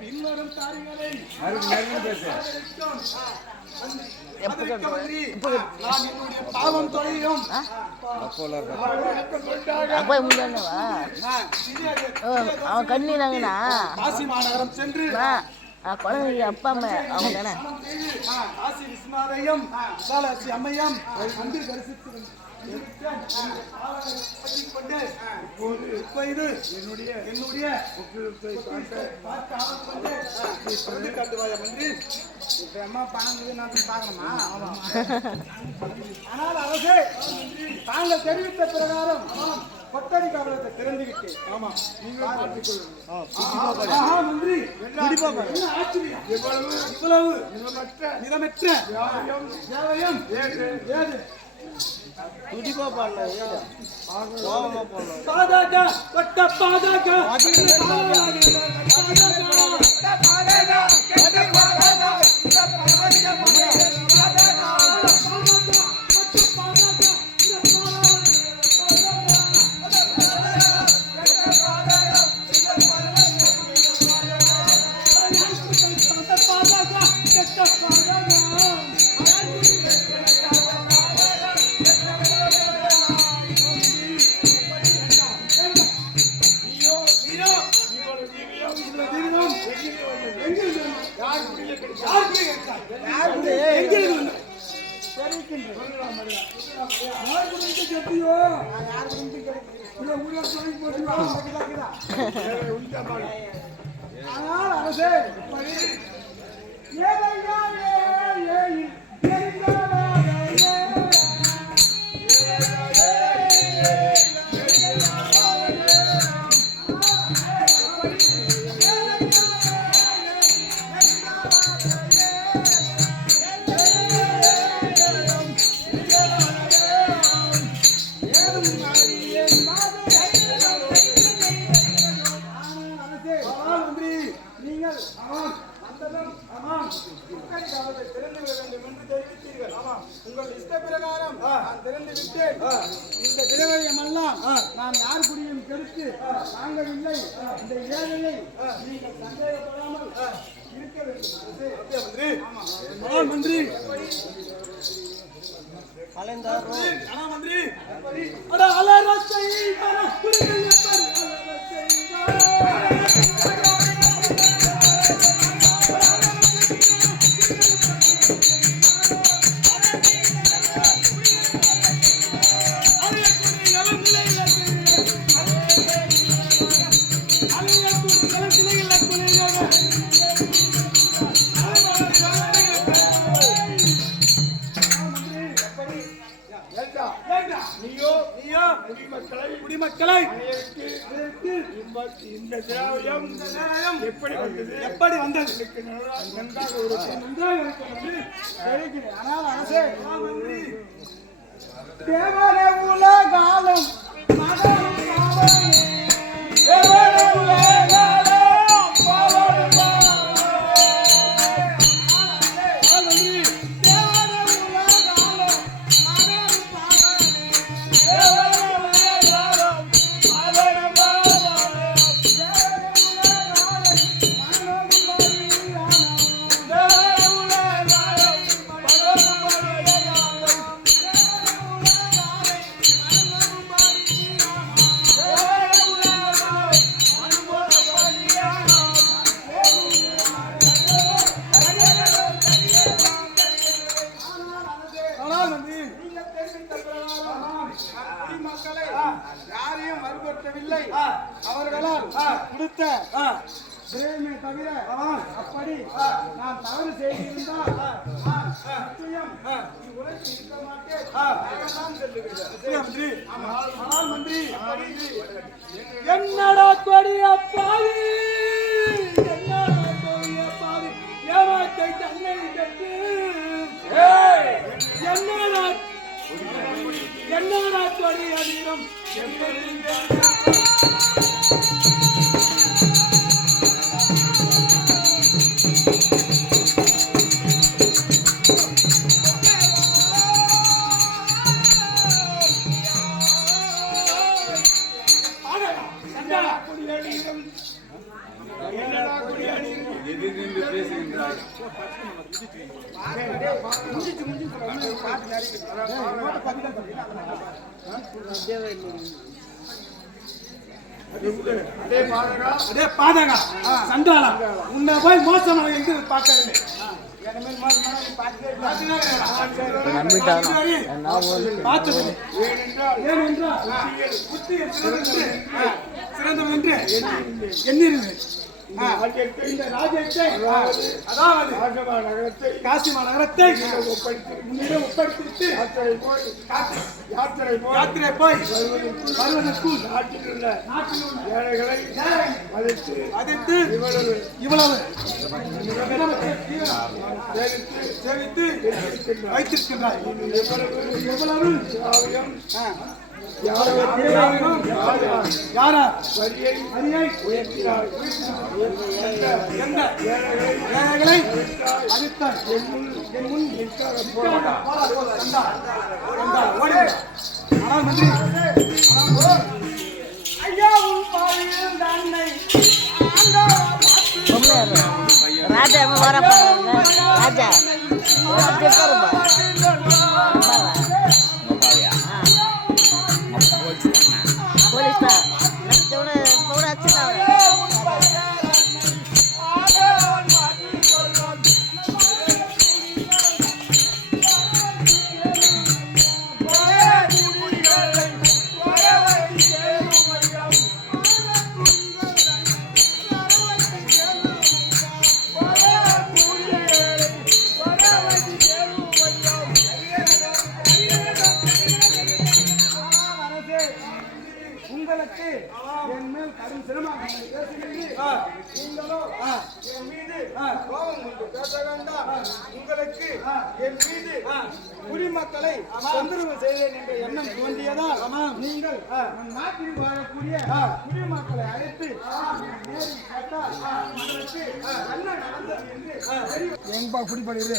பின்வரும் காரியங்களை பாவம் தொழிலும் அவன் கண்ணீராங்கண்ணா காசி மாநகரம் சென்று குழந்தைங்க அப்பா அம்மா அவங்க தானே காசி விஸ்வநாதையும் விசாலாட்சி அம்மையும் அன்று தரிசித்து என்னுடைய அம்மா பாங்க பார்க்கணுமா? ஆனால் அரசே தாங்கள் தெரிவித்த பிரகாரம் கொத்தடி கவலத்தை திறந்துவிட்டு நிறமற்ற துடிப்பா பாடல பாதாகா கொட்ட பாதாகா உங்கள் இஷ்ட பிரகாரம் நான் திறந்து விட்டேன். இந்த திரவியமெல்லாம் நான் யார் குடியும் கெடுத்து தாங்கவில்லை. இந்த ஏழையை நீங்கள் சந்தேகப்படாமல் இருக்க வேண்டும். மந்திரி குடிமக்களை இந்த திராவிடம் எப்படி வந்தது? ஆனால் அரசே தேவரே உலகாலம் யாரையும் வற்புறுத்தவில்லை. அவர்களால் கொடுத்த பிரேமை தவிர அப்படி நான் தவறு செய்திருந்தால் நிச்சயம் உழைத்து இருக்க மாட்டேன். மந்திரி என்னடா கொடிய பாவி, என்னடா கொடிய பாவி, ஏமாத்தை தன்னை கட்டு என்னடா கொடிய வீரம் அடே பாதகா சண்டாளா உன்னை போய் மோசமாக எங்கு பார்க்கவில்லை. பார்த்ததில்லை. ஏனென்றால் புத்தியில் சிறந்தவன் என்று எண்ணிருந்தேன். இந்த ராஜ்யத்தை அதாவது காசிமா நகரத்தை உன்னிடம் ஒப்படைத்துவிட்டு யாத்திரை போய் வருவதற்குள் நாட்டில் உள்ள ஏழைகளை மதித்து இவ்வளவு சேவித்து வைத்திருக்கின்றார். எவ்வளவு யாரா வரியை உயர்த்தினார். எந்த ஏழைகளை அளித்தார். என் முன் ராஜா வர ராஜா போலீஸ் தான் உங்களுக்கு என் மேல் கடும் சிரமம் நீங்களோ என் மீது கோபம் கொண்டு பேச வேண்டாம். உங்களுக்கு என் மீது குடிமக்களை தொந்தரவு செய்வேன் என்ற எண்ணம் தோன்றியதால் நீங்கள் நம் நாட்டில் வாழக்கூடிய குடிமக்களை அழைத்து என்ன நடந்தது என்று எங்கப்பா குடிப்படுகிறது